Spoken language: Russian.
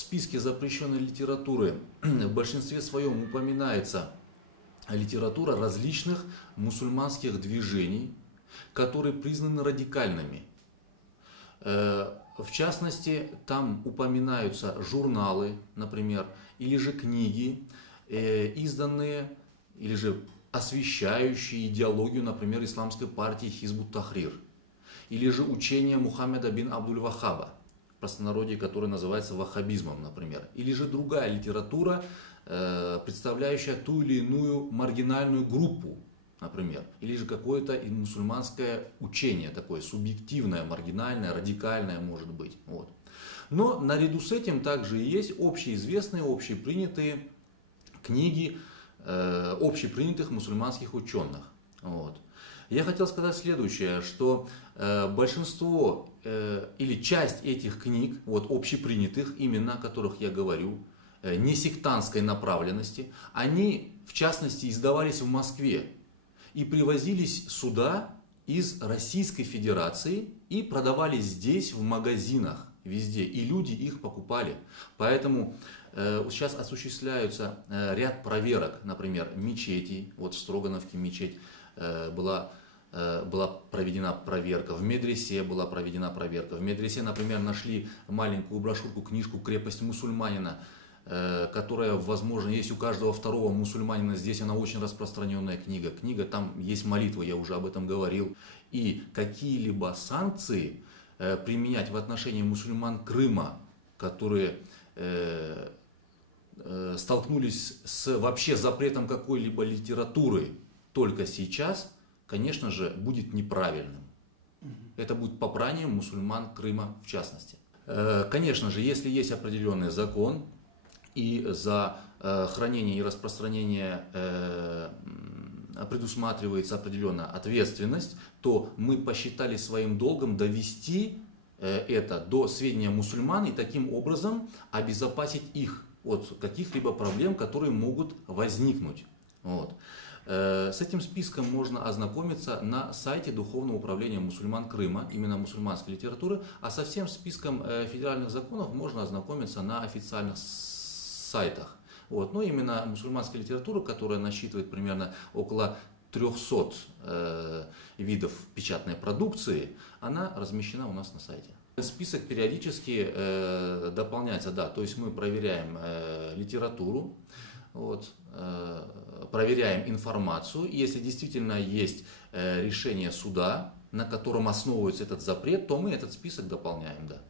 списке запрещенной литературы в большинстве своем упоминается литература различных мусульманских движений, которые признаны радикальными. В частности, там упоминаются журналы, например, или же книги, изданные, или же освещающие идеологию, например, исламской партии Хизб ут-Тахрир, или же учение Мухаммеда бин Абдуль-Вахаба, в простонародье которое называется ваххабизмом, например, или же другая литература, представляющая ту или иную маргинальную группу, например, или же какое-то мусульманское учение, такое субъективное, маргинальное, радикальное может быть. Вот. Но наряду с этим также и есть общеизвестные, общепринятые книги общепринятых мусульманских ученых. Вот. Я хотел сказать следующее, что большинство или часть этих книг, вот, общепринятых, именно о которых я говорю, не сектантской направленности, они в частности издавались в Москве и привозились сюда из Российской Федерации и продавались здесь в магазинах везде, и люди их покупали. Поэтому сейчас осуществляются ряд проверок, например, мечетей. Вот в Строгановке мечеть была проведена проверка, в медресе была проведена проверка. В медресе, например, нашли маленькую брошюрку, книжку «Крепость мусульманина», которая, возможно, есть у каждого второго мусульманина. Здесь она очень распространенная книга. Там есть молитва, я уже об этом говорил. И какие-либо санкции применять в отношении мусульман Крыма, которые столкнулись с вообще запретом какой-либо литературы только сейчас, конечно же, будет неправильным. Это будет попранием мусульман Крыма в частности. Конечно же, если есть определенный закон, и за хранение и распространение предусматривается определенная ответственность, то мы посчитали своим долгом довести это до сведения мусульман и таким образом обезопасить их от каких-либо проблем, которые могут возникнуть. Вот. С этим списком можно ознакомиться на сайте Духовного управления мусульман Крыма, именно мусульманской литературы, а со всем списком федеральных законов можно ознакомиться на официальных сайтах. Вот. Но именно мусульманская литература, которая насчитывает примерно около 300 видов печатной продукции, она размещена у нас на сайте. Список периодически дополняется, да, то есть мы проверяем литературу, вот, проверяем информацию, и если действительно есть решение суда, на котором основывается этот запрет, то мы этот список дополняем, да.